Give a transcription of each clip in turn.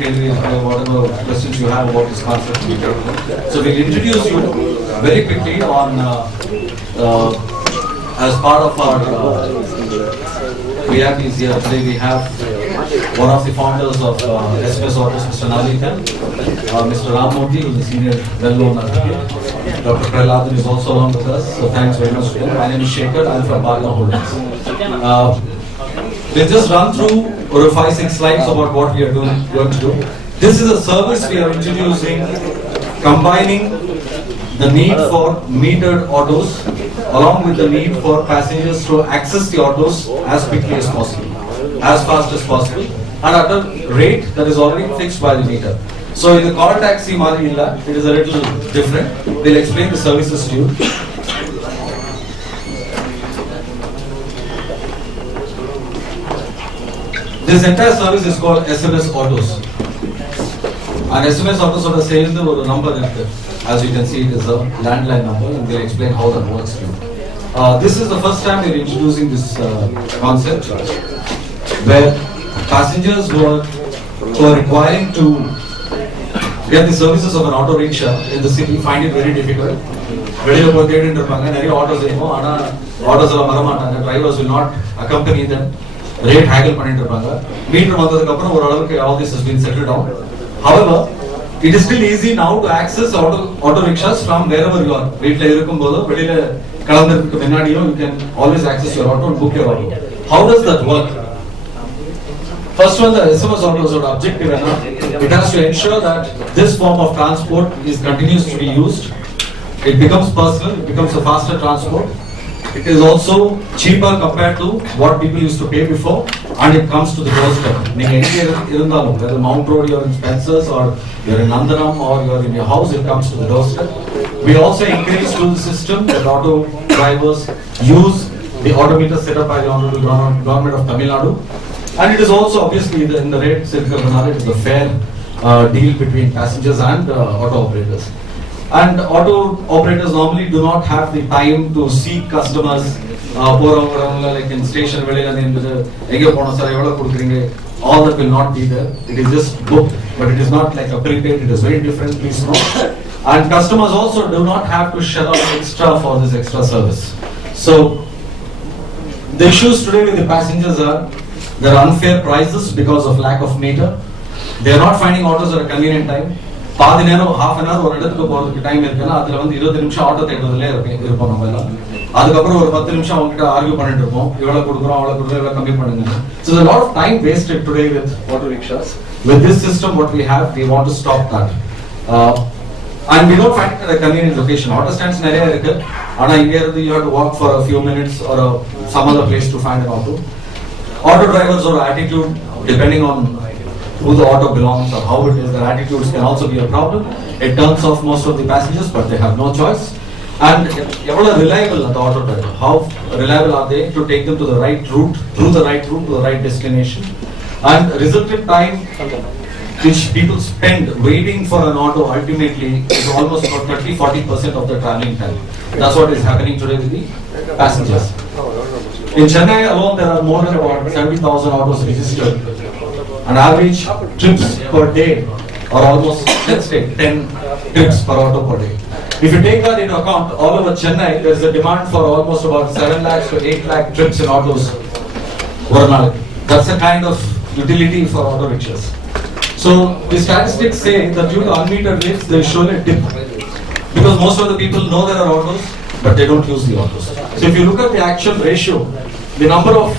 whatever questions you have about this concept. So we'll introduce you very quickly on as part of our VIPs here today. We have one of the founders of SMS Autos, Mr. Nalithan, Mr. Ram Murthy, who is a senior well-known advocate. Dr. Prahladan is also along with us, so thanks very much to them. My name is Shekhar, I am from Bhagna Holdings. We'll just run through 5-6 slides about what we are going to do. This is a service we are introducing, combining the need for metered autos along with the need for passengers to access the autos as quickly as possible, as fast as possible, and at a rate that is already fixed by the meter. So in the call taxi Marilla, it is a little different. We'll explain the services to you. This entire service is called SMS Autos. And SMS Autos are the same number, as you can see, it is a landline number, and we'll explain how that works to you. This is the first time we're introducing this concept, where passengers who are requiring to get the services of an auto rickshaw in the city find it very difficult. Drivers will not accompany them. Rate haggle meter all this has been settled down. However, it is still easy now to access auto rickshaws from wherever you are. You can always access your auto and book your auto. How does that work? First one, the SMS Autos are objective enough. It has to ensure that this form of transport continues to be used. It becomes personal, it becomes a faster transport. It is also cheaper compared to what people used to pay before, and it comes to the doorstep. Whether Mount Road, you're in Spencer's, or you're in Nandanam, or you're in your house, it comes to the doorstep. We also increase to the system that auto drivers use the autometer set up by the Honorable Government of Tamil Nadu. And it is also obviously in the rate, it is a fair deal between passengers and auto operators. And auto operators normally do not have the time to see customers like in station, all that will not be there. It is just booked, but it is not like a prepaid, it is very different, please note. And customers also do not have to shell out extra for this extra service. So the issues today with the passengers are there are unfair prices because of lack of meter. They are not finding autos at a convenient time. Half an hour or time auto So there's a lot of time wasted today with auto rickshaws. With this system, what we have, we want to stop that. And we don't find it at a convenient location. Auto stands in area, you have to walk for a few minutes or some other place to find an auto. Auto drivers or attitude, depending on who the auto belongs or how it is, their attitudes can also be a problem. It turns off most of the passengers, but they have no choice. And reliable are the auto driver? How reliable are they to take them to the right route, through the right route to the right destination? And resultant time which people spend waiting for an auto ultimately is almost about 30-40% of the traveling time. That's what is happening today with the passengers. In Chennai alone, there are more than about 70,000 autos registered. An average trips per day are almost, let's say, 10 trips per auto per day. If you take that into account, all over Chennai, there is a demand for almost about 7 lakhs to 8 lakh trips in autos. That's a kind of utility for auto rickshaws. So the statistics say that due to unmetered rates, there is surely a dip. Because most of the people know there are autos, but they don't use the autos. So if you look at the actual ratio, the number of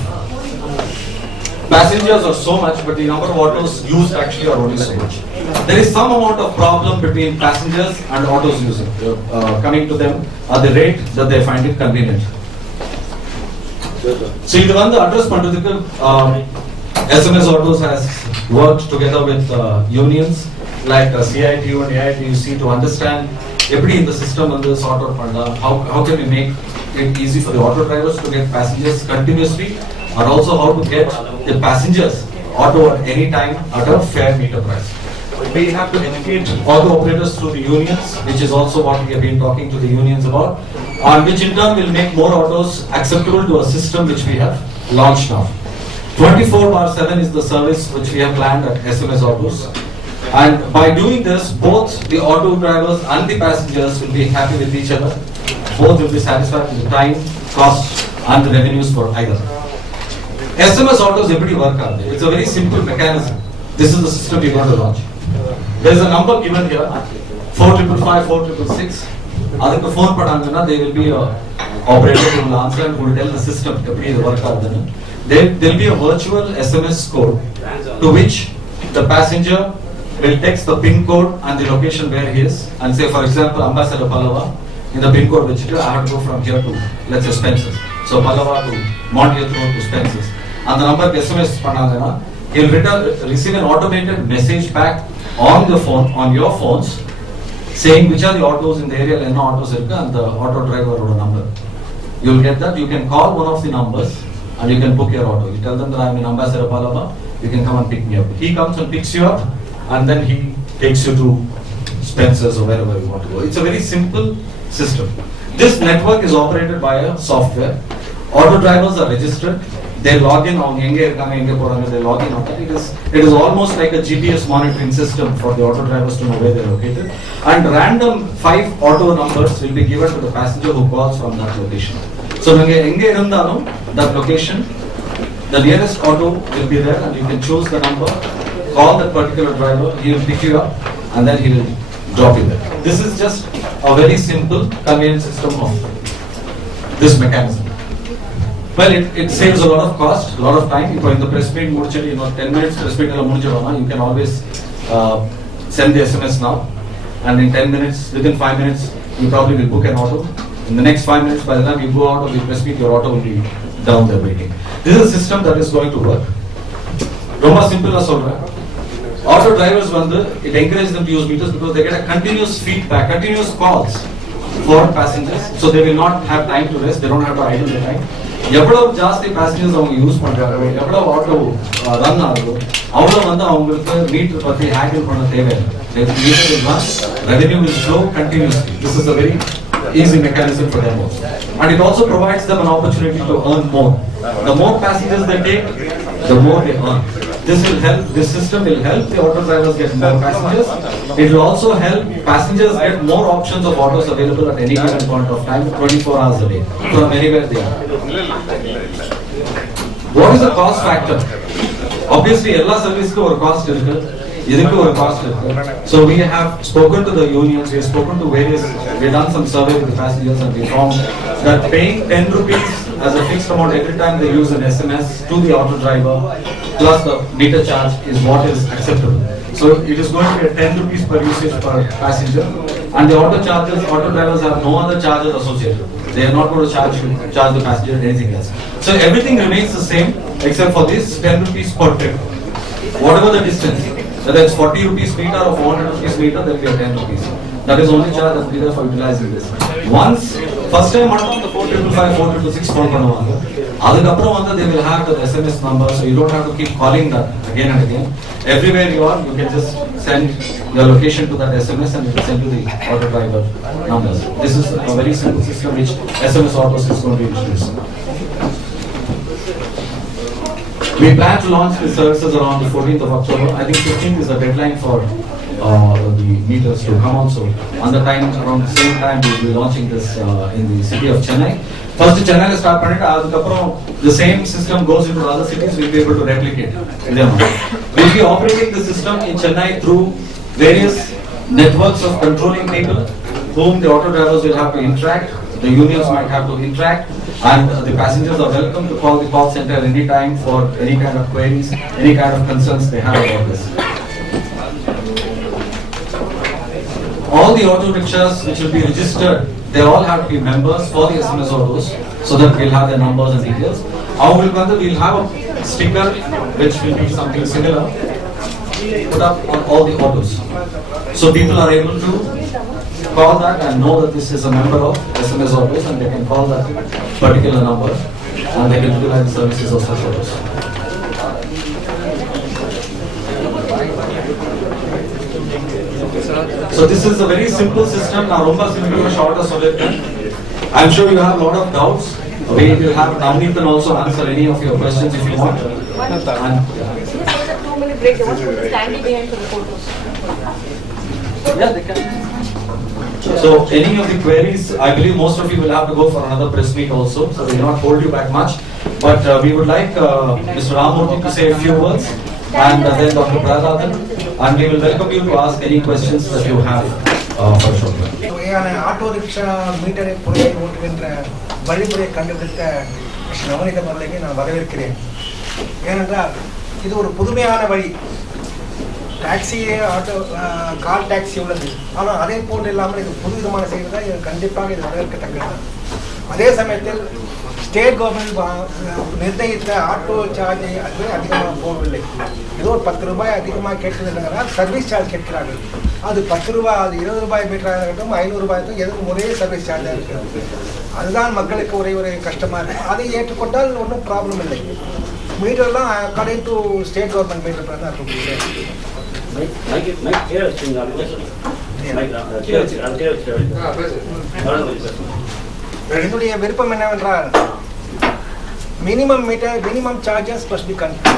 passengers are so much, but the number of autos used actually are only so much. There is some amount of problem between passengers and autos using, coming to them at the rate that they find it convenient. So the address SMS Autos has worked together with unions like CITU and AITUC to understand every in the system and this auto how can we make it easy for the auto drivers to get passengers continuously, and also how to get the passengers auto at any time at a fair meter price. We have to educate auto operators through the unions, which is also what we have been talking to the unions about, and which in turn will make more autos acceptable to a system which we have launched now. 24/7 is the service which we have planned at SMS Autos. And by doing this, both the auto drivers and the passengers will be happy with each other. Both will be satisfied with the time, cost, and the revenues for either. SMS autos every work out there. It's a very simple mechanism. This is the system we're going to launch. There is a number given here, 4555, 4666. Adukku phone padangana, there will be a operator who will answer and who will tell the system to be the work out there. There will be a virtual SMS code to which the passenger will text the PIN code and the location where he is, and say, for example, Ambassador Pallava, in the PIN code which I have to go from here to, let's say, Spencer's. So Pallava to Montiel Road to Spencer's. And the number SMS panagana, he'll receive an automated message back on the phone, on your phones, saying which are the autos in the area, and the auto driver or number. You'll get that. You can call one of the numbers and you can book your auto. You tell them that I'm in Ambassador Pallava, you can come and pick me up. He comes and picks you up, and then he takes you to Spencer's or wherever you want to go. It's a very simple system. This network is operated by a software. Auto drivers are registered. They log in on they log in on that. It is almost like a GPS monitoring system for the auto drivers to know where they are located. And random 5 auto numbers will be given to the passenger who calls from that location. So that location, the nearest auto will be there, and you can choose the number, call that particular driver, he will pick you up, and then he will drop you there. This is just a very simple convenience system of this mechanism. Well, it saves a lot of cost, a lot of time. If in the press meet, 10 minutes press meet, you can always send the SMS now, and in 10 minutes, within 5 minutes, you probably will book an auto. In the next 5 minutes, by the time you go out of the press meet, your auto will be down there waiting. This is a system that is going to work. Roma simple as auto drivers, it encourages them to use meters because they get a continuous feedback, continuous calls for passengers, so they will not have time to rest, they don't have to idle their time. Ever just passengers use ever auto run meter handle revenue will flow continuously. This is a very easy mechanism for them also. And it also provides them an opportunity to earn more. The more passengers they take, the more they earn. This system will help the auto drivers get more passengers. It will also help passengers get more options of autos available at any given point of time, 24 hours a day, from anywhere they are. What is the cost factor? Obviously, every service ko cost cost. So we have spoken to the unions, we have spoken to various, we have done some survey with the passengers, and we found that paying 10 rupees as a fixed amount every time they use an SMS to the auto driver plus the meter charge is what is acceptable. So it is going to be a 10 rupees per usage per passenger, and the auto drivers have no other charges associated. They are not going to charge the passenger anything else. So everything remains the same except for this 10 rupees per trip. Whatever the distance, whether it's 40 rupees meter or 400 rupees meter, there will be a 10 rupees. That is only charge that will be there for utilizing this. Once, first time the 4555, 4666 phone they will have the SMS number, so you don't have to keep calling that again and again. Everywhere you are, you can just send your location to that SMS and it will send to the auto driver numbers. This is a very simple system which SMS Autos is going to introduce. We plan to launch the services around the 14th of October. I think 15th is the deadline for the meters to come out. So on the time, around the same time, we will be launching this in the city of Chennai. First, Chennai will start the same system goes into other cities, we will be able to replicate them. We will be operating the system in Chennai through various networks of controlling people whom the auto drivers will have to interact. The unions might have to interact, and the passengers are welcome to call the call center anytime for any kind of queries, any kind of concerns they have about this. All the auto rickshaws which will be registered, they all have to be members for the SMS Autos, so that we'll have their numbers and details. We'll have a sticker which will be something similar put up on all the autos, so people are able to call that and know that this is a member of SMS Autos, and they can call that particular number and they can utilize the services of such autos. So this is a very simple system. I'm sure you have a lot of doubts. We will have Navneet also answer any of your questions if you want. And break. They want to put the standee behind for the photos. Yeah, they can. So any of the queries, I believe most of you will have to go for another press meet also, so we will not hold you back much. But we would like Mr. Ramamurthy to say a few words, and then Dr. Pradhan, and we will welcome you to ask any questions that you have for sure. Auto rickshaw மீட்டரை பொருளை ஓட்டுகின்ற வழிமுறையை கண்டுபிடித்த நவநீதம் அவர்களை நான் வரவேற்கிறேன். ஏனென்றால் இது ஒரு புதுமையான வழி. டாக்ஸியே ஆட்டோ கால் டாக்ஸி உள்ளது, ஆனால் அதே போன்று இல்லாமல் இது புதுவிதமான செய்வது தான். இது கண்டிப்பாக இது வரவேற்கத்தக்கது. அதே சமயத்தில் ஸ்டேட் கவர்மெண்ட் நிர்ணயித்த ஆட்டோ சார்ஜை அது அதிகமாக போகவில்லை. ஏதோ ஒரு 10 ரூபாய் அதிகமாக கேட்கிறதுங்கிறால் சர்வீஸ் சார்ஜ் கேட்கிறார்கள். அது 10 ரூபாய், அது 20 ரூபாய் மீட்டராக இருக்கட்டும், 500 ரூபாய்க்கும் எதுக்கும் ஒரே சர்வீஸ் சார்ஜாக இருக்கிறது. அதுதான் மக்களுக்கு ஒரே கஷ்டமாக இருக்குது. அதை ஏற்றுக்கொண்டால் ஒன்றும் ப்ராப்ளம் இல்லை. மீட்டர்லாம் according to state government meter தான் இருக்கக்கூடிய. என்னுடைய விருப்பம் என்னவென்றால் minimum charges must be continue.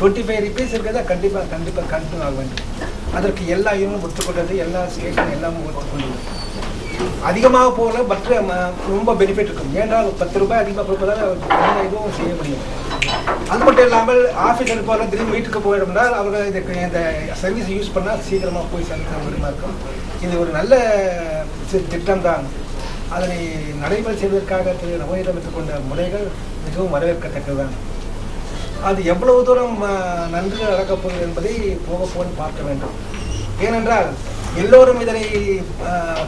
25 rupees இருக்கிறதா கண்டிப்பாக கண்டினியூ ஆக வேண்டும். அதற்கு எல்லா யூனியும் ஒத்துக்கொண்டது, எல்லா ஸ்டேட்டும் எல்லாமே ஒத்துக்கொண்டது. அதிகமாக போகல பட் ரொம்ப பெனிஃபிட் இருக்கும். ஏன்னால் 10 ரூபாய் அதிகமாக கொடுப்பதால் எல்லா இதுவும் செய்ய முடியும். அது மட்டும் இல்லாமல் ஆஃபீஸருக்கு போல திரும்பி வீட்டுக்கு போயிடும்னால் அவர்கள் இதுக்கு இந்த சர்வீஸ் யூஸ் பண்ணால் சீக்கிரமாக போய் சேர்க்கிற முடியுமா இருக்கும். இது ஒரு நல்ல திட்டம்தான். அதனை நடைமுறை செய்வதற்காக திரு நவநீதம் எடுத்துக்கொண்ட முறைகள் மிகவும் வரவேற்கத்தக்கதுதான். அது எவ்வளவு தூரம் நன்கு நடக்கப் போகிறது என்பதை போக பார்க்க வேண்டும். ஏனென்றால் எல்லோரும் இதனை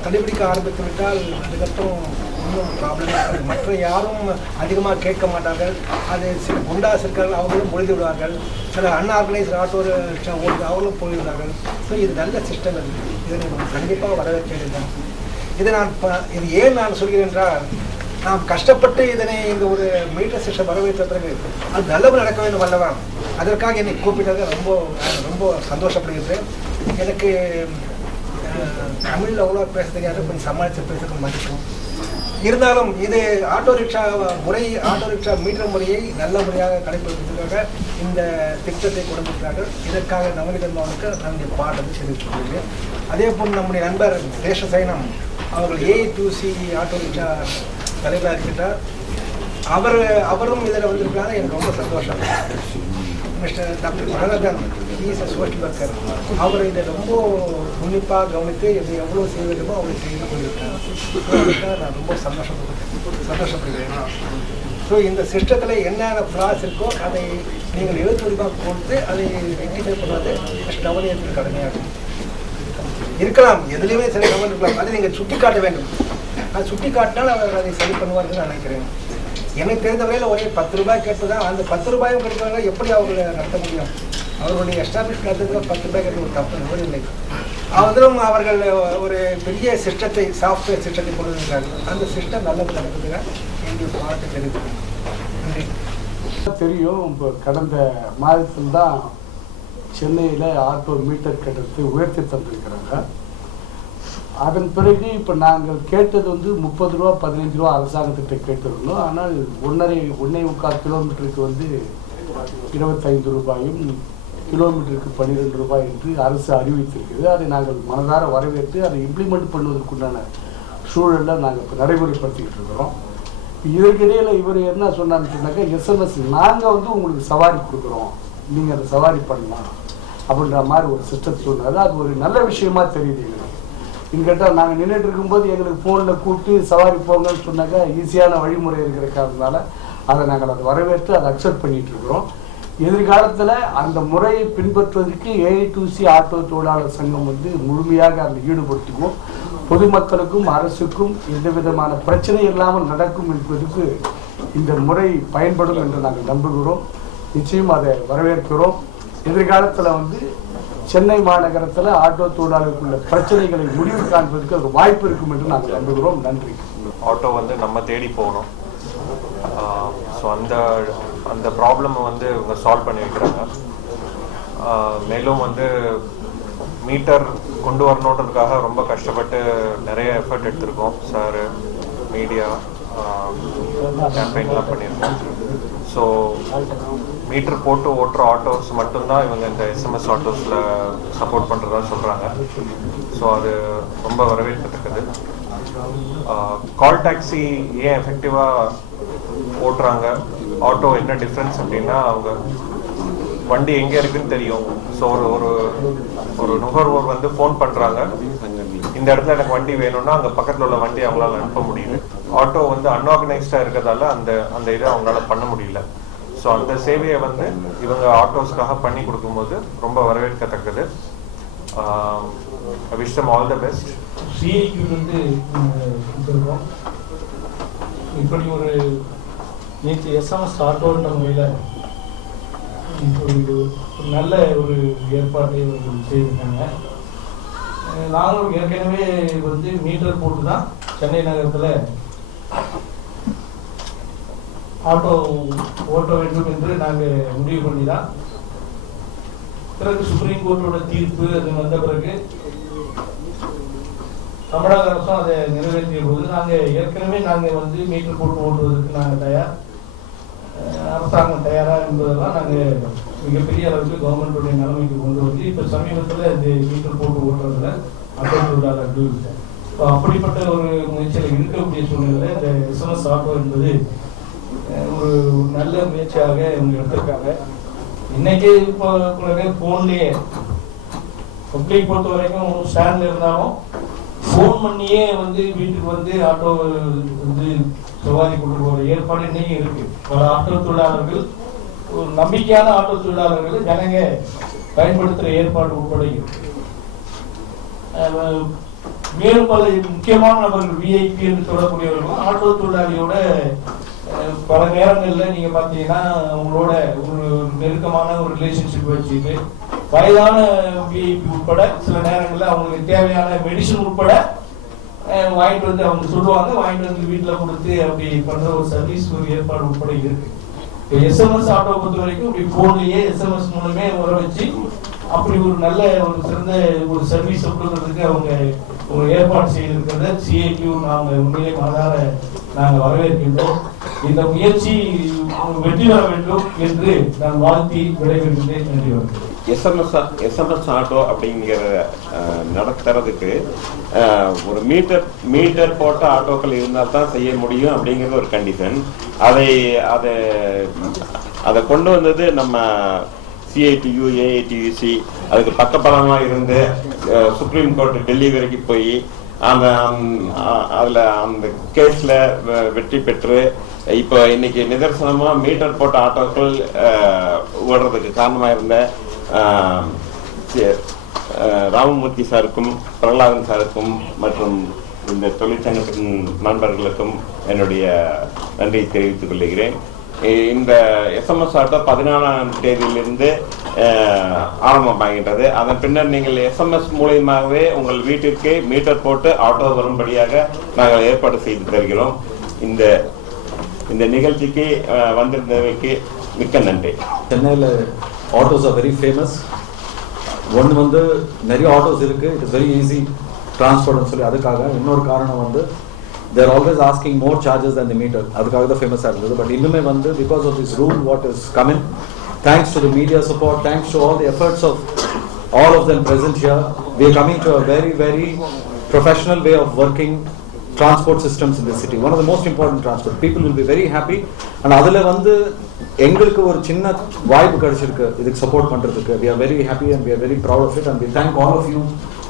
கடைபிடிக்க ஆரம்பித்து விட்டால் அதுக்கப்புறம் இன்னும் ப்ராப்ளம் இருக்காது. மற்ற யாரும் அதிகமாக கேட்க மாட்டார்கள். அது சில குண்டாஸ் இருக்கிறார்கள், அவர்களும் பொழுது விடுவார்கள். சில அன்ஆர்கனைஸ்டு ஆட்டோ ரிக்ஷா ஓட்டு அவர்களும் போய்விடுவார்கள். ஸோ இது நல்ல சிஸ்டம். அது இதனை கண்டிப்பாக வரவேற்க வேண்டும். இதை இது ஏன் நான் சொல்கிறேன் என்றால், நாம் கஷ்டப்பட்டு இதனை இந்த ஒரு மீட்டர் சிஸ்டம் வரவேற்ற பிறகு அது நல்லது நடக்க வேண்டும் அல்லவா? அதற்காக என்னை கூப்பிட்டது ரொம்ப சந்தோஷப்படுகிறேன். எனக்கு தமிழில் அவ்வளோ பேச தெரியாது, கொஞ்சம் சமாளித்து பேசுகிற மதிக்கும். இருந்தாலும் இது ஆட்டோ ரிக்ஷா மீட்டர் முறையை நல்ல முறையாக கடைபிடிப்பதற்காக இந்த திட்டத்தை கொடுத்திருக்கிறார்கள். இதற்காக நவநீதம் அவனுக்கு நம்முடைய பாடத்தை தெரிவித்துள்ளேன். அதே போல் நம்முடைய நண்பர் தேசசைனம் அவர்கள் A2C ஆட்டோ ரிக்ஷா தலைவராக இருக்கின்றார். அவரும் இதில் வந்திருக்கிறாங்க. எனக்கு ரொம்ப சந்தோஷம். Mister doctor Pragathan is social worker. அவர் இதை ரொம்ப உன்னிப்பாக கவனித்து இதை எவ்வளோ செய்ய வேண்டுமோ அவரை செய்து கொண்டிருக்கிறார். நான் ரொம்ப சந்தோஷப்படுகிறேன். ஸோ இந்த சிஸ்டத்தில் என்னென்ன ஃப்ளாஸ் இருக்கோ அதை நீங்கள் எழுத்துரிமாக கொடுத்து அதை ரெக்டிஃபை பண்ணுவது மிஸ்டர் நவநீதத்தின் கடமையாகும். இருக்கலாம், எதுலேயுமே சரி கவனம் இருக்கலாம். அதை நீங்கள் சுட்டி காட்ட வேண்டும். அது சுட்டி காட்டினால் அவர் அதை சரி பண்ணுவார்கள் நான் நினைக்கிறேன். எனக்கு தெரிந்தவரையில் ஒரே 10 ரூபாய் கேட்பதான். அந்த 10 ரூபாயும் கிடைக்கிறவங்க எப்படி அவர்களை நடத்த முடியும்? அவர்களுடைய எஸ்டாப்ளிஷ் நடத்துறதுக்கு 10 ரூபாய் கேட்க ஒரு தப்பு கூட இல்லை. அவர்கள் ஒரு பெரிய சிஸ்டத்தை, சாஃப்ட்வேர் சிஸ்டத்தை கொண்டு வந்திருக்காங்க. அந்த சிஸ்டம் நல்லது நடக்குதுங்க. என்னுடைய பாடத்தை தெரிவிக்கிறேன். நன்றி. தெரியும், இப்போ கடந்த மாதத்தில் தான் சென்னையில் ஆட்டோ மீட்டர் கட்டணத்தை உயர்த்தி தந்திருக்கிறாங்க. அதன் பிறகு இப்போ நாங்கள் கேட்டது 30 ரூபா 15 ரூபா அரசாங்கத்திட்ட கேட்டிருந்தோம். ஆனால் 1.25 கிலோமீட்டருக்கு 25 ரூபாயும் கிலோமீட்டருக்கு 12 ரூபாய் என்று அரசு அறிவித்திருக்கிறது. அதை நாங்கள் மனதார வரவேற்று அதை இம்ப்ளிமெண்ட் பண்ணுவதற்குண்டான சூழலில் நாங்கள் இப்போ நடைமுறைப்படுத்திக்கிட்டு இருக்கிறோம். இதற்கிடையில் இவர் என்ன சொன்னான்னு சொன்னாக்கா, SMS நாங்கள் உங்களுக்கு சவாரி கொடுக்குறோம், நீங்கள் அதை சவாரி பண்ணலாம் அப்படின்ற மாதிரி ஒரு சிஸ்டத்தை சொன்னார். அது ஒரு நல்ல விஷயமா தெரியுது எங்களுக்கு. இன்னு கேட்டால் நாங்கள் நின்றுட்டு இருக்கும்போது எங்களுக்கு ஃபோனில் கூப்பிட்டு சவாரி போங்கன்னு சொன்னாக்கா ஈஸியான வழிமுறை இருக்கிற காரணத்தினால அதை நாங்கள் அதை வரவேற்று அதை அக்செப்ட் பண்ணிட்டு இருக்கிறோம். எதிர்காலத்தில் அந்த முறையை பின்பற்றுவதற்கு A2C ஆட்டோ தொழிலாளர் சங்கம் முழுமையாக அதில் ஈடுபடுத்துவோம். பொதுமக்களுக்கும் அரசுக்கும் எந்த விதமான பிரச்சனை இல்லாமல் நடக்கும் என்பதற்கு இந்த முறை பயன்படும் என்று நாங்கள் நம்புகிறோம். நிச்சயம் அதை வரவேற்கிறோம். எதிர்காலத்தில் சென்னை மாநகரத்தில் ஆட்டோ தொழிலாளர்களுக்குள்ள பிரச்சனைகளை முடிவு காண்பதற்கு ஒரு வாய்ப்பு இருக்கும் என்று நாங்கள் நம்புகிறோம். நன்றி. ஆட்டோ நம்ம தேடி போகணும். ஸோ அந்த ப்ராப்ளம் இவங்க சால்வ் பண்ணி வைக்கிறாங்க. மேலும் மீட்டர் கொண்டு வரணுன்றதுக்காக ரொம்ப கஷ்டப்பட்டு நிறைய எஃபர்ட் எடுத்திருக்கோம். சார் மீடியா கேம்பெயின்லாம் பண்ணியிருக்கோம். ஸோ மீட்டர் போட்டு ஓட்டுற ஆட்டோஸ் மட்டும்தான் இவங்க இந்த எஸ்எம்எஸ் ஆட்டோஸில் சப்போர்ட் பண்ணுறதா சொல்கிறாங்க. ஸோ அது ரொம்ப வரவேற்கத்தக்கது. கால் டாக்ஸி ஏன் எஃபெக்டிவாக ஓட்டுறாங்க, ஆட்டோ என்ன டிஃப்ரென்ஸ் அப்படின்னா, அவங்க வண்டி எங்கே இருக்குன்னு தெரியும். ஸோ ஒரு ஒரு நுகர்வோர் வந்து ஃபோன் பண்ணுறாங்க, இந்த இடத்துல எனக்கு வண்டி வேணும்னா அங்கே பக்கத்தில் உள்ள வண்டி அவங்களால அனுப்ப முடியுது. ஆட்டோ வந்து அன்ஆர்கனைஸ்டாக இருக்கிறதால அந்த இதை அவங்களால பண்ண முடியல. ஸோ அந்த சேவையை வந்து இவங்க ஆட்டோஸ்க்காக பண்ணி கொடுக்கும்போது ரொம்ப வரவேற்கத்தக்கது. Wish them all the best. சிஐக்கு வந்து சொல்கிறோம், இப்படி ஒரு நேற்று எஸ்எம்எஸ் ஆட்டோன்ற முறையில் ஒரு நல்ல ஒரு ஏற்பாட்டை செய்திருக்காங்க. நாங்களும் ஏற்கனவே வந்து மீட்டர் போட்டு தான் சென்னை நகரத்தில் ஆட்டோ ஓட்ட வேண்டும் என்று நாங்கள் முடிவு பண்ணி தான், பிறகு சுப்ரீம் கோர்ட்டோட தீர்ப்பு அது வந்த பிறகு தமிழக அரசும் அதை நிறைவேற்றிய போது நாங்கள் வந்து மீட்டர் போட்டு ஓட்டுவதற்கு நாங்கள் தயார், அரசாங்கம் தயாரா என்பதெல்லாம் நாங்கள் மிகப்பெரிய அளவுக்கு கவர்மெண்ட்டுடைய நிலைமைக்கு கொண்டு வந்து இப்போ சமீபத்தில் இந்த மீட்டர் போட்டு ஓட்டுறதுல ஆட்டோ தொழிலாளர்கள் இப்போ அப்படிப்பட்ட ஒரு முயற்சியில் இருக்கக்கூடிய சூழ்நிலையில் இந்த எஸ்எம்எஸ் ஆட்டோ என்பது ஒரு நல்ல முயற்சியாக இவங்க எடுத்திருக்காங்க. இன்னைக்கு இப்போ ஃபோன்லேயே பப்ளிக் பொறுத்த வரைக்கும் ஸ்டாண்டில் இருந்தாலும் ஃபோன் பண்ணியே வந்து வீட்டுக்கு வந்து ஆட்டோ வந்து சவாரி கொண்டு போகிற ஏற்பாடு இன்னைக்கு இருக்கு. பல ஆட்டோ தொழிலாளர்கள், ஒரு நம்பிக்கையான ஆட்டோ தொழிலாளர்கள் ஜனங்க பயன்படுத்துகிற ஏற்பாடு உட்பட இருக்கு. மேலும் பல முக்கியமான நபர்கள் விஐபி என்று சொல்லக்கூடியவர்களும் ஆட்டோ தொழிலாளியோட பல நேரங்களில் நீங்க பார்த்தீங்கன்னா அவங்களோட ஒரு நெருக்கமான ஒரு ரிலேஷன்ஷிப் வச்சுட்டு வயதான விஐபி உட்பட சில நேரங்களில் அவங்களுக்கு தேவையான மெடிசன் உட்பட வாங்கிட்டு வந்து அவங்க சொல்லுவாங்க, வாங்கிட்டு வந்து வீட்டில் கொடுத்து அப்படி பண்ற ஒரு சர்வீஸ் ஒரு ஏற்பாடு உட்பட இருக்கு. இப்போ எஸ்எம்எஸ் ஆட்டோ பொறுத்த வரைக்கும் இப்படி போன்லயே எஸ்எம்எஸ் மூலமே வர வச்சு அப்படி ஒரு நல்ல ஒரு சிறந்த ஒரு சர்வீஸ் கொடுக்கறதுக்கு அவங்க ஒரு ஏற்பாடு செய்திருக்கிறத சிஐடி நாங்கள் உண்மையிலே மனதார நாங்கள் வரவேற்கின்றோம். இந்த முயற்சி வெற்றி பெற வேண்டும் என்று நான் வாழ்த்தி விடைபெறுகின்றேன். நன்றி. வணக்கம். எஸ்எம்எஸ் ஆட்டோ அப்படிங்கிற நடத்துறதுக்கு ஒரு மீட்டர் போட்ட ஆட்டோக்கள் இருந்தால் தான் செய்ய முடியும் அப்படிங்கிறது ஒரு கண்டிஷன். அதை கொண்டு வந்தது நம்ம சிஐடியு, ஏஐடியூசி, அதுக்கு பக்கபலமாக இருந்து சுப்ரீம் கோர்ட் டெல்லி வரைக்கும் போய் அதில் அந்த கேஸில் வெற்றி பெற்று இப்போ இன்னைக்கு நிதர்சனமாக மீட்டர் போட்ட ஆட்டோக்கள் ஓடுறதுக்கு காரணமாக இருந்த ராமமூர்த்தி சாருக்கும் பிரகலாதன் சாருக்கும் மற்றும் இந்த தொழிற்சங்கத்தின் நண்பர்களுக்கும் என்னுடைய நன்றியை தெரிவித்துக் கொள்கிறேன். இந்த எஸ்எம்எஸ் ஆட்டோ 14ஆம் தேதியிலிருந்து ஆரம்பமாகின்றது. அதன் பின்னர் நீங்கள் எஸ்எம்எஸ் மூலியமாகவே உங்கள் வீட்டிற்கு மீட்டர் போட்டு ஆட்டோ வரும்படியாக நாங்கள் ஏற்பாடு செய்து தருகிறோம். இந்த நிகழ்ச்சிக்கு வந்திருந்தவைக்கு மிக்க நன்றி. சென்னையில் ஆட்டோஸ் ஆர் வெரி ஃபேமஸ். ஒன்று வந்து நிறைய ஆட்டோஸ் இருக்கு, இட் இஸ் வெரி ஈஸி டிரான்ஸ்போர்ட்னு சொல்லி அதுக்காக. இன்னொரு காரணம் வந்து they are always asking more charges than the meter. அதுக்காக தான் ஃபேமஸாக இருந்தது. பட் இன்னுமே வந்து because of this rule what is coming, thanks to the media support, thanks to all the efforts of all of them present here, we are coming to a very very professional way of working transport systems in the city. One of the most important transport. People will be very happy. And அதில் வந்து எங்களுக்கு ஒரு சின்ன வாய்ப்பு கிடைச்சிருக்கு இதுக்கு support பண்ணுறதுக்கு. We are very happy and we are very proud of it and we thank all of you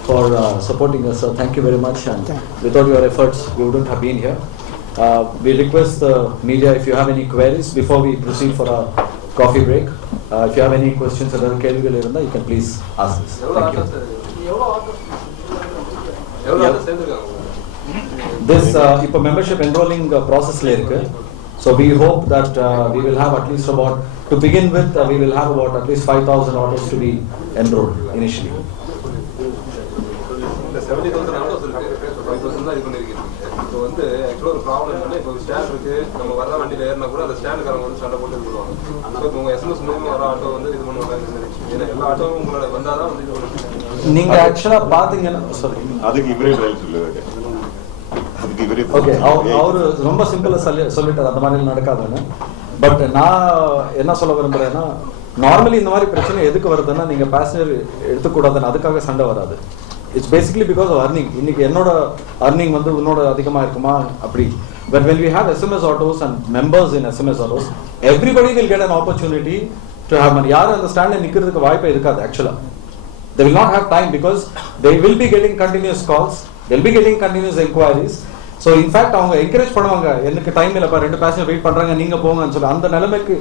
for supporting us. So thank you very much, and without your efforts we wouldn't have been here. We request the media, if you have any queries before we proceed for a coffee break, if you have any questions or கேள்விகள் இருந்தா you can please ask us. Thank you. This இப்போ membership enrolling processல இருக்கு. So we hope that we will have at least about, to begin with, we will have about at least 5,000 autos to be enrolled initially. 70,000 autos இருக்கு, 5,000 தான் இது பண்ணிருக்கீங்க. இப்போ வந்து ஆக்சுவலாக ஒரு ப்ராப்ளம் என்னன்னா, இப்போ ஸ்டாண்ட் இருக்கு, நம்ம வர வண்டியில் ஏறினா கூட அந்த ஸ்டாண்டுக்காரங்க வந்து சண்டை போட்டு சொல்லுவாங்க. ஸோ இப்போ உங்கள் எஸ்எம்எஸ் மூலியமா வர ஆட்டோ வந்து இது பண்ணுவாங்க. ஏன்னா எல்லா ஆட்டோவும் உங்களோட வந்தால் தான் வந்து இது பண்ணுவாங்க. நீங்க ஆக்சுவலாக பார்த்தீங்கன்னா sorry, அதுக்கு இவரே பதில் சொல்லுவாரு. அதுக்கு இவரே ஓகே, அவரு ரொம்ப சிம்பிளா சொல்லிட்டாரு அந்த மாதிரி நடக்காதுன்னு. பட் நான் என்ன சொல்ல விரும்புறேன்னா, நார்மலி இந்த மாதிரி பிரச்சனை எதுக்கு வருதுன்னா, நீங்க பேசஞ்சர் எடுத்துக்கூடாதுன்னு அதுக்காக சண்டை வராது. It's basically because of earning. இன்னைக்கு என்னோட அர்னிங் வந்து உன்னோட அதிகமாக இருக்குமா அப்படி. But when we have SMS autos and members in SMS autos, everybody will get an opportunity to have money. யாரும் அந்த ஸ்டாண்ட்ல நிக்கிறதுக்கு வாய்ப்பே இருக்காது ஆக்சுவலா. They will not have time because they will be getting continuous calls, they'll be getting continuous inquiries. So in fact அவங்க encourage பண்ணுவாங்க, எனக்கு டைம் இல்லப்பா, 2 பேசஞ்சர் வெயிட் பண்றாங்க, நீங்க போங்கன்னு சொல்லி. அந்த நிலைமைக்கு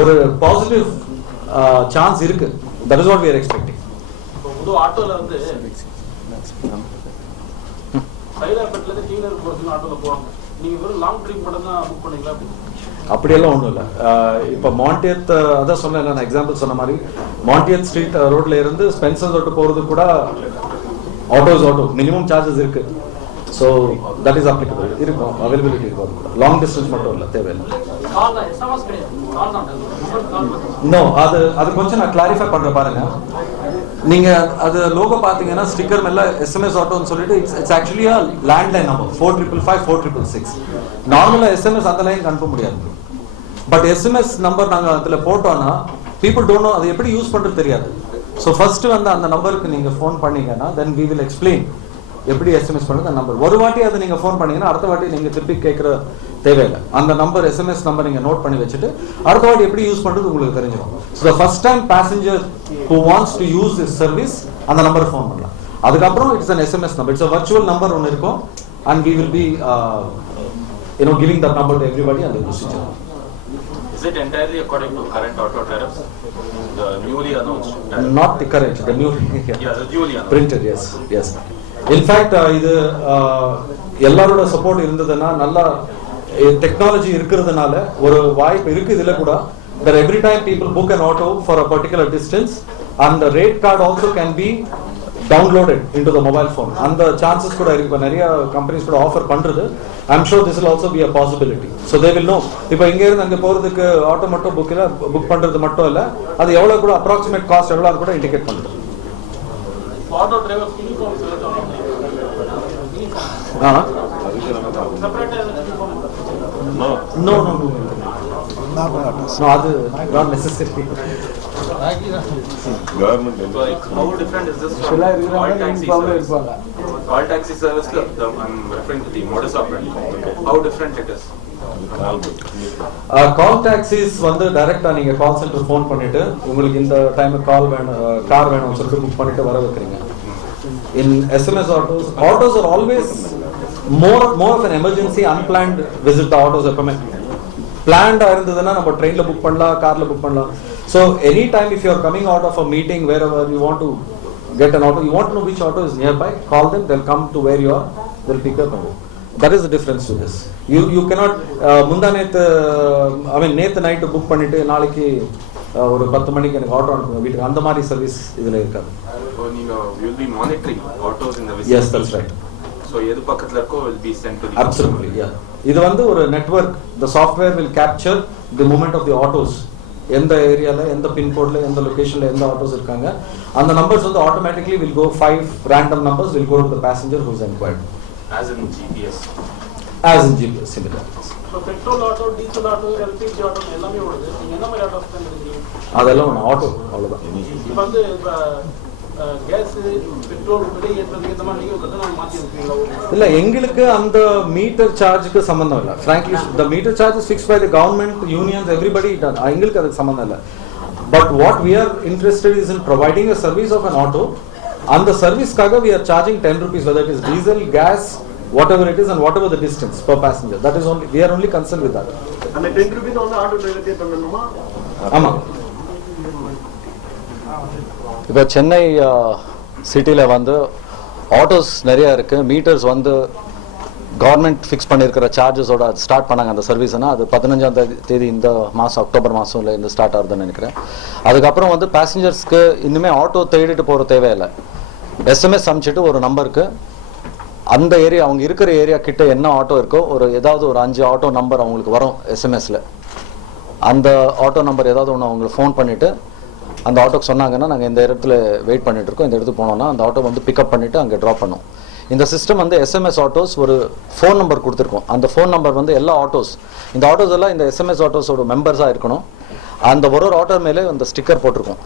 ஒரு பாசிட்டிவ் சான்ஸ் இருக்கு. That is what we are expecting. புது ஆட்டோல வந்து சைதாப்பேட்ல இருந்து டீனர் போறதுக்கு ஆட்டோல போவாங்க. நீங்க வெறும் லாங் ட்ரிப் மட்டும் தான் புக் பண்ணீங்களா? அப்படியெல்லாம் ஒன்றும் இல்லை. இப்போ மாண்டியத் அதான் சொன்னேன், நான் எக்ஸாம்பிள் சொன்ன மாதிரி மாண்டியத் ஸ்ட்ரீட் ரோட்ல இருந்து ஸ்பென்சர் ரோட்டு போறது கூட ஆட்டோ மினிமம் சார்ஜஸ் இருக்கு. So that is applicable. இருக்கும், அவைலபிலிட்டி இருக்கும். அது கூட லாங் டிஸ்டன்ஸ் மட்டும் இல்லை, தேவையில்லை. நோ, அது கொஞ்சம் நான் கிளாரிஃபை பண்றேன் பாருங்க. நீங்க அது லோகோ பாத்தீங்கன்னா ஸ்டிக்கர் மேல SMS ஆட்டோன்னு சொல்லிட்டு it's actually a landline number 4555 4666. நார்மலா SMS அந்த லைன் அனுப்ப முடியாது. பட் SMS நம்பர் நாங்க அதுல போட்டோம்னா people don't know அது எப்படி யூஸ் பண்றது தெரியாது. ஸோ ஃபர்ஸ்ட் வந்து அந்த நம்பருக்கு நீங்க ஃபோன் பண்ணீங்கன்னா then we will explain எப்படி SMS பண்றது. அந்த நம்பர் ஒரு வாட்டி அதை நீங்க ஃபோன் பண்ணீங்கன்னா அடுத்த வாட்டி நீங்க திருப்பி கேட்கற தேவையில்லை. அந்த நம்பர் SMS நம்பர் நீங்க நோட் பண்ணி வச்சுட்டு அடுத்த வாட்டி எப்படி யூஸ் பண்றது உங்களுக்கு தெரிஞ்சிடும். So the first time passenger who wants to use this service அந்த நம்பர் ஃபோன் பண்ணலாம். அதுக்கப்புறம் it's an SMS number, it's a virtual number ஒன்று இருக்கும் and we will be giving that number to everybody and the procedure. Is it entirely according to current auto tariffs, the newly announced tariff? Not the current, the newly the newly announced printed. Yes. In fact இது எல்லாரோட support இருந்ததுன்னா, நல்லா technology இருக்கிறதுனால ஒரு வாய்ப்பு இருக்கு இதுல கூட. that every time people book an auto for a particular distance and the rate card also can be downloaded into the mobile phone. அந்த chances கூட இருக்கு. நிறைய கம்பெனிஸ் கூட ஆஃபர் பண்றது. I'm sure this will also be a possibility. So they will know. இப்போ இங்க இருந்து அங்க போறதுக்கு ஆட்டோ மட்டும் புக் பண்றது மட்டும் இல்ல, அது எவ்வளவு கூட அப்ராக்சிமேட் காஸ்ட் எவ்வளவு அது கூட இண்டிகேட் பண்றது. auto drivers uniform No, அது not necessary. Government. How different is this from all taxi service? All taxi service, I'm referring to the modus operandi. How different it is? Call taxis வந்து டைரக்டா நீங்க call centre phone பண்ணிட்டு உங்களுக்கு இந்த time car வேணும்னு சொல்லிட்டு book பண்ணிட்டு வர வைக்கிறீங்க. In SMS autos are always more of an emergency unplanned visit. The autos எப்பவுமே planned இருந்ததுன்னா நம்ம ட்ரெயின்ல புக் பண்ணலாம், கார்ல புக் பண்ணலாம். So anytime if you are coming out of a meeting, wherever you want to get an auto, you want to know which auto is nearby, call them, they'll come to where you are, they'll pick up and go. That is the difference to this. You cannot நேத்து night book பண்ணிட்டு நாளைக்கு ஒரு 10 மணிக்கு எனக்கு auto அனுப்புங்க வீட்டுக்கு, அந்த மாதிரி சர்வீஸ் இதுல இருக்காது. So you will be monitoring autos in the vicinity. Yes, that's right. So எது பக்கத்துல இருக்கோ will be sent to the Absolutely, yeah. இது வந்து ஒரு network. The software will capture the movement of the autos. எந்த ஏரியால, எந்த பின்கோட்ல, எந்த லொகேஷன்ல எந்த ஆட்டோஸ் இருக்காங்க, அந்த நம்பர்ஸ் வந்து automatically will go 5 random numbers will go to the passenger who's inquired. As in GPS. As in GPS, similar. So petrol auto, diesel auto, LPG auto எல்லாமே ஓடுது. நீங்க என்ன மாதிரி ஆட்டோஸ் பண்றீங்க? அதெல்லாம் ஒன்று ஆட்டோ அவ்வளவுதான். இப்போ வந்து கேஸ் பெட்ரோல் விலை ஏற்றதுக்கு இந்த மாதிரி நீங்க கட்டணம் மாத்தி இருக்கீங்களா? இல்ல, எங்களுக்கு அந்த மீட்டர் சார்ஜுக்கு சம்பந்தம் இல்ல. frankly the meter charge is fixed by the government, unions, everybody. எங்களுக்கு அதுக்கு சம்பந்தம் இல்ல. But what we are interested is in providing a service of an auto. அந்த சர்வீஸ்க்காக we are charging 10 rupees, whether it is diesel, gas, whatever it is, and whatever the distance per passenger. That is only, we are only concerned with that. அந்த 10 rupees வந்து auto driver பே பண்ணணுமா? ஆமா. இப்போ சென்னை சிட்டில வந்து autos நிறைய இருக்கு. Metres வந்து கவர்மெண்ட் ஃபிக்ஸ் பண்ணியிருக்கிற சார்ஜஸோட ஸ்டார்ட் பண்ணாங்க அந்த சர்வீஸ்னா, அது 15ஆம் தேதி இந்த மாதம் அக்டோபர் மாதம்ல இருந்து ஸ்டார்ட் ஆகுதுன்னு நினைக்கிறேன். அதுக்கப்புறம் வந்து பேசஞ்சர்ஸ்க்கு இன்னுமே ஆட்டோ தேடிட்டு போகிற தேவையில்லை. SMS அனுப்பிச்சிட்டு ஒரு நம்பருக்கு அந்த ஏரியா, அவங்க இருக்கிற ஏரியா கிட்ட என்ன ஆட்டோ இருக்கோ, ஏதாவது ஒரு 5 ஆட்டோ நம்பர் அவங்களுக்கு வரும் SMSல. அந்த ஆட்டோ நம்பர் ஏதாவது ஒன்று அவங்களுக்கு ஃபோன் பண்ணிவிட்டு அந்த ஆட்டோக்கு சொன்னாங்கன்னா நாங்கள் இந்த இடத்துல வெயிட் பண்ணிட்டு இருக்கோம், இந்த இடத்துக்கு போனோம்னா அந்த ஆட்டோ வந்து பிக்கப் பண்ணிவிட்டு அங்கே ட்ராப் பண்ணும். இந்த சிஸ்டம் வந்து எஸ்எம்எஸ் ஆட்டோஸ் ஒரு ஃபோன் நம்பர் கொடுத்துருக்கோம். அந்த ஃபோன் நம்பர் வந்து எல்லா ஆட்டோஸ், இந்த ஆட்டோஸ் எல்லாம் இந்த எஸ்எம்எஸ் ஆட்டோஸோட மெம்பர்ஸாக இருக்கணும். அந்த ஒரு ஆட்டோ மேலே அந்த ஸ்டிக்கர் போட்டிருக்கோம்.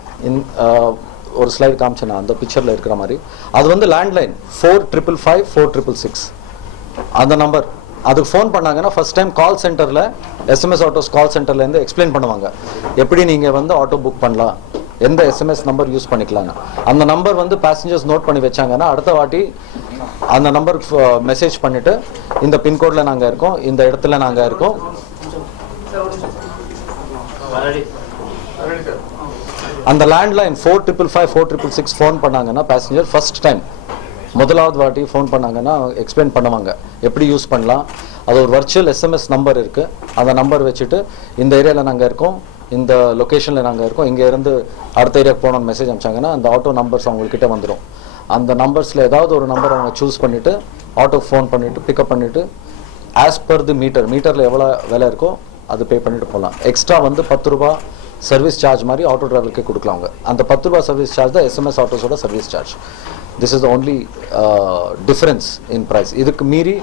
ஒரு ஸ்லைடு காமிச்சேன் அந்த பிக்சரில் இருக்கிற மாதிரி. அது வந்து லேண்ட்லைன் 4555 4666 அந்த நம்பர். அதுக்கு ஃபோன் பண்ணாங்கன்னா ஃபர்ஸ்ட் டைம் கால் சென்டரில், எஸ்எம்எஸ் ஆட்டோஸ் கால் சென்டர்லேருந்து எக்ஸ்பிளைன் பண்ணுவாங்க எப்படி நீங்கள் வந்து ஆட்டோ புக் பண்ணலாம், எந்த எஸ்எம்எஸ் நம்பர் யூஸ் பண்ணிக்கலாம்னு. அந்த நம்பர் வந்து பேசஞ்சர்ஸ் நோட் பண்ணி வச்சாங்கன்னா அடுத்த வாட்டி அந்த நம்பருக்கு மெசேஜ் பண்ணிவிட்டு இந்த பின்கோடில் நாங்கள் இருக்கோம், இந்த இடத்துல நாங்கள் இருக்கோம். அந்த லேண்ட்லைன் 4555 4666 ஃபோன் பண்ணாங்கன்னா பேசஞ்சர் ஃபர்ஸ்ட் டைம் முதலாவது வாட்டி ஃபோன் பண்ணாங்கன்னா எக்ஸ்பிளைன் பண்ணுவாங்க எப்படி யூஸ் பண்ணலாம். அது ஒரு வர்ச்சுவல் எஸ்எம்எஸ் நம்பர் இருக்குது. அந்த நம்பர் வச்சுட்டு இந்த ஏரியாவில் நாங்கள் இருக்கோம், இந்த லொக்கேஷனில் நாங்கள் இருக்கோம், இங்கே இருந்து அடுத்த ஏரியாவுக்கு போனோன்னு மெசேஜ் அனுப்பிச்சாங்கன்னா அந்த ஆட்டோ நம்பர்ஸ் அவங்கக்கிட்ட வந்துடும். அந்த நம்பர்ஸில் ஏதாவது ஒரு நம்பர் அவங்க சூஸ் பண்ணிவிட்டு ஆட்டோக்கு ஃபோன் பண்ணிவிட்டு பிக்கப் பண்ணிவிட்டு ஆஸ் பர் தி மீட்டரில் எவ்வளோ விலை இருக்கோ அது பே பண்ணிவிட்டு போகலாம். எக்ஸ்ட்ரா வந்து 10 ரூபா சர்வீஸ் சார்ஜ் மாதிரி ஆட்டோ டிரைவருக்கு கொடுக்கலாம். அவங்க அந்த 10 ரூபா சர்வீஸ் சார்ஜ் தான் எஸ்எம்எஸ் ஆட்டோஸோட service charge. This is the only difference in price. இதுக்கு மீறி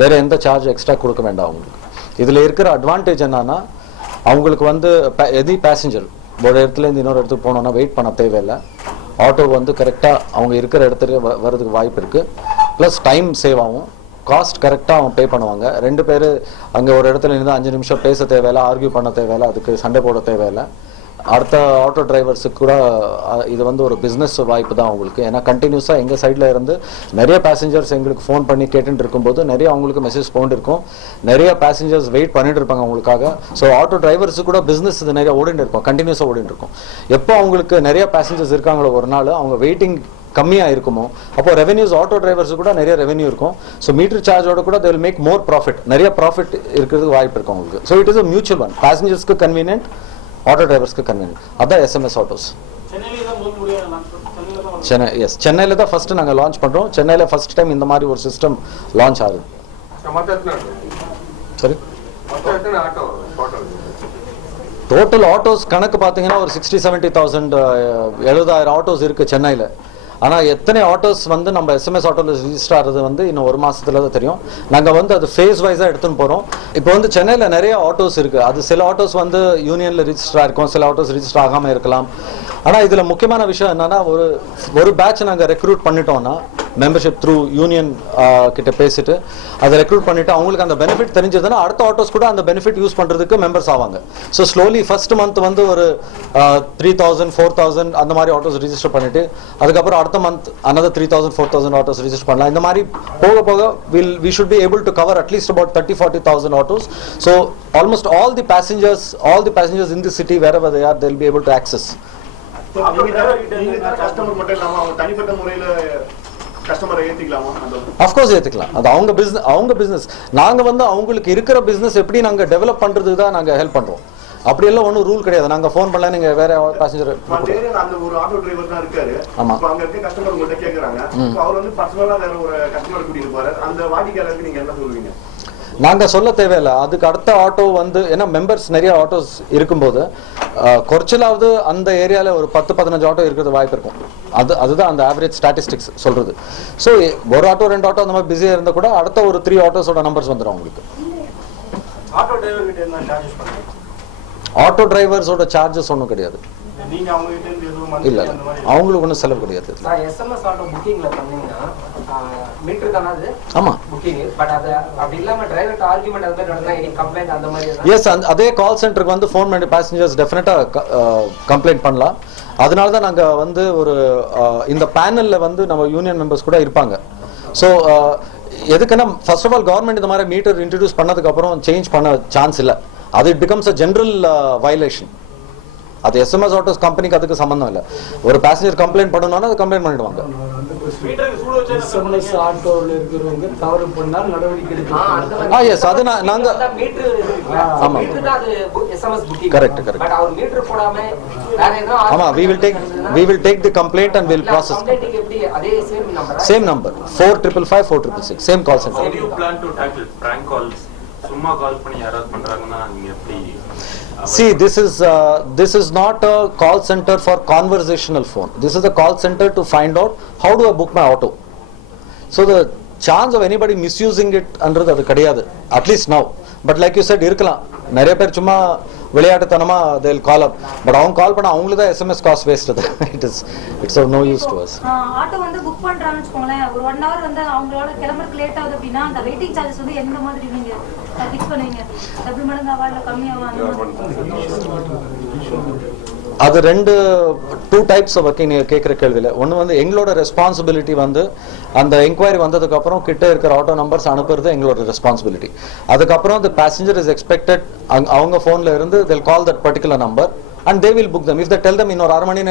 வேறு எந்த சார்ஜ் எக்ஸ்ட்ரா கொடுக்க வேண்டாம் அவங்களுக்கு. இதில் இருக்கிற அட்வான்டேஜ் என்னன்னா அவங்களுக்கு வந்து எதி பேசஞ்சர் ஒரு இடத்துலேருந்து இன்னொரு இடத்துக்கு போனோன்னா வெயிட் பண்ண தேவையில்லை. ஆட்டோ வந்து கரெக்டாக அவங்க இருக்கிற இடத்துக்கு வர்றதுக்கு வாய்ப்பு இருக்குது. ப்ளஸ் டைம் சேவ் ஆகும், காஸ்ட் கரெக்டாக அவங்க பே பண்ணுவாங்க. 2 பேர் அங்கே ஒரு இடத்துல இருந்து 5 நிமிஷம் பேச தேவையில்லை, ஆர்கியூ பண்ண தேவையில்லை, அதுக்கு சண்டை போட தேவையில்லை. அடுத்த ஆட்டோ டிரைவர்ஸுக்கு கூட இது வந்து ஒரு பிஸ்னஸ் வாய்ப்பு தான் அவங்களுக்கு. ஏன்னா கண்டினியூஸாக எங்கள் சைடில் இருந்து நிறைய பேசஞ்சர்ஸ் எங்களுக்கு ஃபோன் பண்ணி கேட்டுட்டு இருக்கும்போது நிறைய அவங்களுக்கு மெசேஜ் போயிட்டு நிறைய பேசஞ்சர்ஸ் வெயிட் பண்ணிட்டு இருப்பாங்க அவங்களுக்காக. ஸோ ஆட்டோ டிரைவர்ஸு கூட பிஸ்னஸ் இது நிறைய ஓடிட்டு இருக்கும், கண்டினியூஸாக ஓடிட்டு இருக்கும். எப்போ அவங்களுக்கு நிறைய பேசஞ்சர்ஸ் இருக்காங்களோ ஒரு நாள் அவங்க வெயிட்டிங் கம்மியாக இருக்குமோ அப்போ ரெவென்யூஸ் ஆட்டோ டிரைவர்ஸு கூட நிறைய ரெவென்யூ இருக்கும். ஸோ மீட்டர் சார்ஜோட கூட they will make more profit, நிறைய ப்ராஃபிட் இருக்கிறதுக்கு வாய்ப்பு இருக்கும் அவங்களுக்கு. So it is a mutual one, பேசஞ்சர்ஸ்க்கு கன்வீனியன்ட், ஆட்டோ டிரைவர்ஸ்க்கு கன்வீனியன்ட். அதான் எஸ்எம்எஸ் ஆட்டோஸ். சென்னையில் தான் ஃபர்ஸ்ட் நாங்கள் லான்ச் பண்ணுறோம். சென்னையில் ஃபர்ஸ்ட் டைம் இந்த மாதிரி ஒரு சிஸ்டம் லான்ச் ஆகுது. சரி, டோட்டல் ஆட்டோஸ் கணக்கு பார்த்தீங்கன்னா ஒரு 60,000-70,000 70,000 ஆட்டோஸ் இருக்குது சென்னையில். ஆனால் எத்தனை ஆட்டோஸ் வந்து நம்ம எஸ்எம்எஸ் ஆட்டோவில் ரிஜிஸ்டர் ஆகிறது வந்து இன்னும் ஒரு மாதத்துல தான் தெரியும். நாங்கள் வந்து அது ஃபேஸ் வைஸாக எடுத்துன்னு போகிறோம். இப்போ வந்து சென்னையில் நிறைய ஆட்டோஸ் இருக்குது. அது சில ஆட்டோஸ் வந்து யூனியனில் ரிஜிஸ்டர் ஆகிருக்கும், சில ஆட்டோஸ் ரிஜிஸ்டர் ஆகாமல் இருக்கலாம். ஆனால் இதில் முக்கியமான விஷயம் என்னன்னா ஒரு பேட்ச் நாங்கள் ரெக்ரூட் பண்ணிட்டோம்னா மெம்பர்ஷிப் த்ரூ யூனியன் கிட்ட பேசிட்டு அதை ரெக்ரூட் பண்ணிட்டு அவங்களுக்கு அந்த பெனிஃபிட் தெரிஞ்சதுன்னா அடுத்த ஆட்டோஸ் கூட அந்த பெனிஃபிட் யூஸ் பண்ணுறதுக்கு மெம்பர்ஸ் ஆவாங்க. ஸோ ஸ்லோலி ஃபர்ஸ்ட் மந்த் வந்து ஒரு 3,000 4,000 அந்த மாதிரி ஆட்டோஸ் ரிஜிஸ்டர் பண்ணிட்டு அதுக்கப்புறம் அடுத்த மந்த் another 3,000 4,000 ஆட்டோஸ் ரிஜிஸ்டர் பண்ணலாம். இந்த மாதிரி போக போக we should be able to cover at least about 30,000-40,000 autos. So almost all the passengers in the city wherever they are, they'll be able to access. Of course ஏற்றுக்கலாம், அது அவங்க business. நாங்கள் வந்து அவங்களுக்கு இருக்கிற பிஸ்னஸ் எப்படி நாங்கள் டெவலப் பண்ணுறதுக்கு தான் நாங்கள் ஹெல்ப் பண்ணுறோம். அப்படி எல்லாம் ஒன்றும் ரூல் கிடையாது. நாங்கள் ஃபோன் பண்ணல நீங்கள் வேற பேசஞ்சர் அந்த ஒரு ஆட்டோ டிரைவர் தான் இருக்காரு. ஆமாம், அங்கே இருக்க கஸ்டமர் உங்கள்கிட்ட கேட்குறாங்க, அவர் வந்து பர்சனலாக வேற ஒரு கஸ்டமர் கூட்டிட்டு போறாரு. அந்த வாடிக்கையாளருக்கு நீங்கள் என்ன சொல்லுவீங்க? நாங்கள் சொல்ல தேவையில்லை. அதுக்கு அடுத்த ஆட்டோ வந்து ஏன்னா மெம்பர்ஸ் நிறைய ஆட்டோஸ் இருக்கும்போது குறைச்சலாவது அந்த ஏரியாவில் ஒரு 10-15 ஆட்டோ இருக்கிறது வாய்ப்பு இருக்கும். அதுதான் அந்த ஆவரேஜ் ஸ்டாட்டிஸ்டிக்ஸ் சொல்கிறது. ஸோ ஒரு ஆட்டோ 2 ஆட்டோ அந்த மாதிரி பிஸியாக இருந்தால் கூட அடுத்த ஒரு 3 ஆட்டோஸோட நம்பர்ஸ் வந்துடும் அவங்களுக்கு. ஆட்டோ டிரைவர் கிட்ட என்ன சார்ஜஸ் பண்ணுறீங்க? ஆட்டோ டிரைவர்ஸோட சார்ஜஸ் ஒன்றும் கிடையாது. நீங்க அவங்க கிட்ட இருந்து எதுவும் இல்லை, அவங்களுக்கு ஒன்றும் செலவு கிடையாது. எஸ்எம்எஸ் ஆட்டோ புக்கிங்ல பண்ணீங்கன்னா மீட்டர் தானது? ஆமா, புக்கிங். பட் அது அப்படி இல்லாம டிரைவர்ட்ட ஆர்குமெண்ட் அந்த மாதிரி நடந்தா எனி கம்ப்ளைண்ட் அந்த மாதிரி எஸ், அதே கால் சென்டருக்கு வந்து ஃபோன் பண்ணி பேசஞ்சர்ஸ் டெஃபினட்டாக கம்ப்ளைண்ட் பண்ணலாம். அதனால தான் நாங்கள் வந்து ஒரு இந்த பேனலில் வந்து நம்ம யூனியன் மெம்பர்ஸ் கூட இருப்பாங்க. ஸோ எதுக்குன்னா ஃபர்ஸ்ட் ஆஃப் ஆல் கவர்மெண்ட் இந்த மாதிரி மீட்டர் இன்ட்ரடியூஸ் பண்ணதுக்கப்புறம் சேஞ்ச் பண்ண சான்ஸ் இல்லை. அது it becomes a general violation. அது எஸ்எம்எஸ் ஆட்டோஸ் கம்பெனிக்கு அதுக்கு சம்பந்தம் இல்லை. ஒரு பேசஞ்சர் கம்ப்ளைண்ட் பண்ணணும்னா அது கம்ப்ளைண்ட் பண்ணிடுவாங்க. எஸ்எம்எஸ் ஆட்டோவில் இருக்கிறவங்க தவறு பண்ணால் நடவடிக்கை எடுக்கலாம். எஸ், அது நாங்கள் ஆமாம், கரெக்ட். ஆமாம், we will take the complaint and we'll process. Same number 4555 4666 same call center. How do you plan to tackle prank calls? சும்மா கால் பண்ணி யாராவது பண்றாங்கன்னா நீங்க எப்படி? See, this is not a call center for conversational phone. This is a call center to find out how do I book my auto. So the chance of anybody misusing it under the kadiyadu, at least now. But like you said, irkalam nariya per chumma விளையாட்டுத்தனமா they'll call up, but அவங்க கால் பண்ணா அவங்களுக்கு தான் SMS cost waste. அது it's of no use to us. Auto வந்து book பண்றாங்கன்னு வெச்சுக்கோங்களேன், ஒரு 1 hour வந்து அவங்களோட கிளம்பறதுக்கு லேட் ஆகுது அப்படினா அந்த வெயிட்டிங் சார்ஜஸ் வந்து எந்த மாதிரி நீங்க ஃபிக்ஸ் பண்ணுவீங்க? டபுள் மடங்காவா இல்ல கம்மியாவா? அது two types of working நீங்க கேக்குற கேள்வியில. ஒன்னு வந்து எங்களோட ரெஸ்பான்சிபிலிட்டி வந்து அந்த என்கொயரி வந்ததுக்கு அப்புறம் கிட்ட இருக்கிற ஆட்டோ நம்பர்ஸ் அனுப்புறது எங்களோட ரெஸ்பான்சிபிலிட்டி. அதுக்கு அப்புறம் the passenger is expected அவங்க போன்ல இருந்து they'll call that particular number and they will book them. If they tell them இன்னொரு 1/2 மணி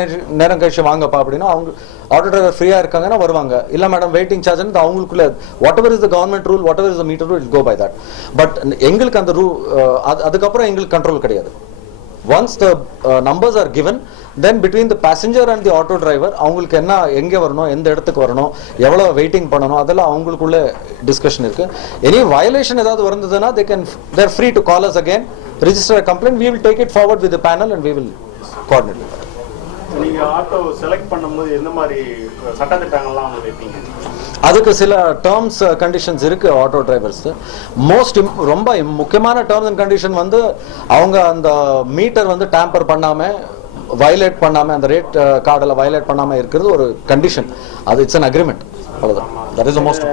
நேரம் கழிச்சு வாங்கப்பா அப்படினா அவங்க ஆட்டோ டிரைவர் ஃப்ரீயா இருக்காங்கன்னா வருவாங்க. இல்ல மேடம் வெயிட்டிங் சார்ஜ்னு அவங்களுக்குள்ள whatever is the government rule, whatever is the meter rule, it go by that. But எங்களுக்கு அந்த அதுக்கு அப்புறம் எங்களுக்கு கண்ட்ரோல் கிடையாது. Once the numbers are given, then between the passenger and the auto driver அவங்களுக்கு என்ன எங்க வரணும், எந்த இடத்துக்கு வரணும், எவ்வளவு வெயிட்டிங் பண்ணணும், அதெல்லாம் அவங்களுக்குள்ள டிஸ்கஷன் இருக்கு. எனி வயலேஷன் ஏதாவது வந்ததுன்னா they're free to call us again, register a complaint, we will take it forward with the panel and we will coordinate with that. நீங்க ஆட்டோ செலக்ட் பண்ணும்போது என்ன மாதிரி சட்டதிட்டங்கள்லாம் வைப்பீங்க? அதுக்கு சில டேர்ம்ஸ் கண்டிஷன்ஸ் இருக்கு ஆட்டோ டிரைவர்ஸ். ரொம்ப முக்கியமான டேர்ம்ஸ் அண்ட் கண்டிஷன் வந்து அவங்க அந்த மீட்டர் வந்து டேம்பர் பண்ணாம வயலேட் பண்ணாம அந்த ரேட் கார்டில் வயலேட் பண்ணாம இருக்கிறது ஒரு கண்டிஷன். அது இட்ஸ் அன் அக்ரிமெண்ட். அவ்வளவுதான். That is the most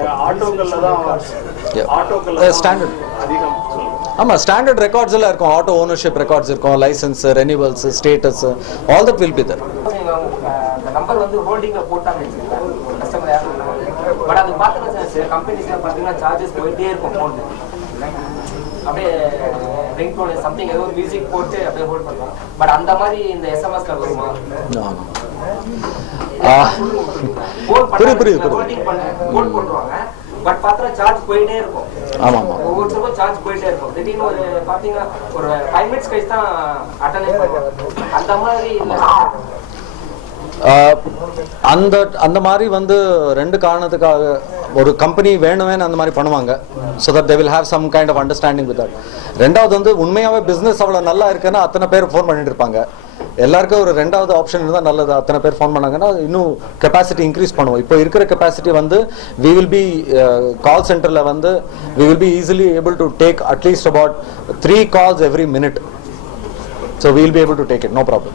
standard. ஆமா, ஸ்டாண்டர்ட் ரெக்கார்ட்ஸ் எல்லாம் இருக்கும். ஆட்டோ ஓனர்ஷிப் ரெக்கார்ட்ஸ் இருக்கும், licence, renewals, status, all that will be there. Number வந்து ஹோல்டிங்ல போட்டாங்க கஸ்டமர் யாரும், பட் அது பார்த்தீங்கன்னா சில கம்பெனிஸ்ல பார்த்தீங்கன்னா சார்ஜஸ் போயிட்டே இருக்கும் ஃபோன். அப்படியே ரிங் டோன் சம்திங் ஏதோ மியூசிக் போட்டு அப்படியே ஹோல்ட் பண்ணுவாங்க. பட் அந்த மாதிரி இந்த எஸ்எம்எஸ்ல வருமா? புரியுது. ஹோல்ட் பண்ணுவாங்க, பட் பார்த்தா சார்ஜ் போயிட்டே இருக்கும். ஆமா ஆமா, ஒவ்வொருத்தருக்கும் சார்ஜ் போயிட்டே இருக்கும். திடீர்னு ஒரு பார்த்தீங்கன்னா ஒரு 5 minutes கழிச்சு தான் அட்டெண்ட் பண்ணுவாங்க. அந்த மாதிரி அந்த மாதிரி வந்து ரெண்டு காரணத்துக்காக ஒரு கம்பெனி வேணுமே அந்த மாதிரி பண்ணுவாங்க. so that they will have some kind of understanding with that. ரெண்டாவது வந்து உண்மையாவே பிசினஸ் அவ்வளவு நல்லா இருக்குன்னா அத்தனை பேர் ஃபோன் பண்ணிட்டு இருப்பாங்க. எல்லாருக்கும் ஒரு ரெண்டாவது ஆப்ஷன் இருந்தால் நல்லது. அத்தனை பேர் ஃபோன் பண்ணாங்கன்னா இன்னும் கெப்பாசிட்டி இன்க்ரீஸ் பண்ணுவோம். இப்போ இருக்கிற கெப்பாசிட்டி வந்து we will be கால் சென்டர்ல வந்து we will be easily able to take at least about 3 calls every minute. So we will be able to take it, no problem.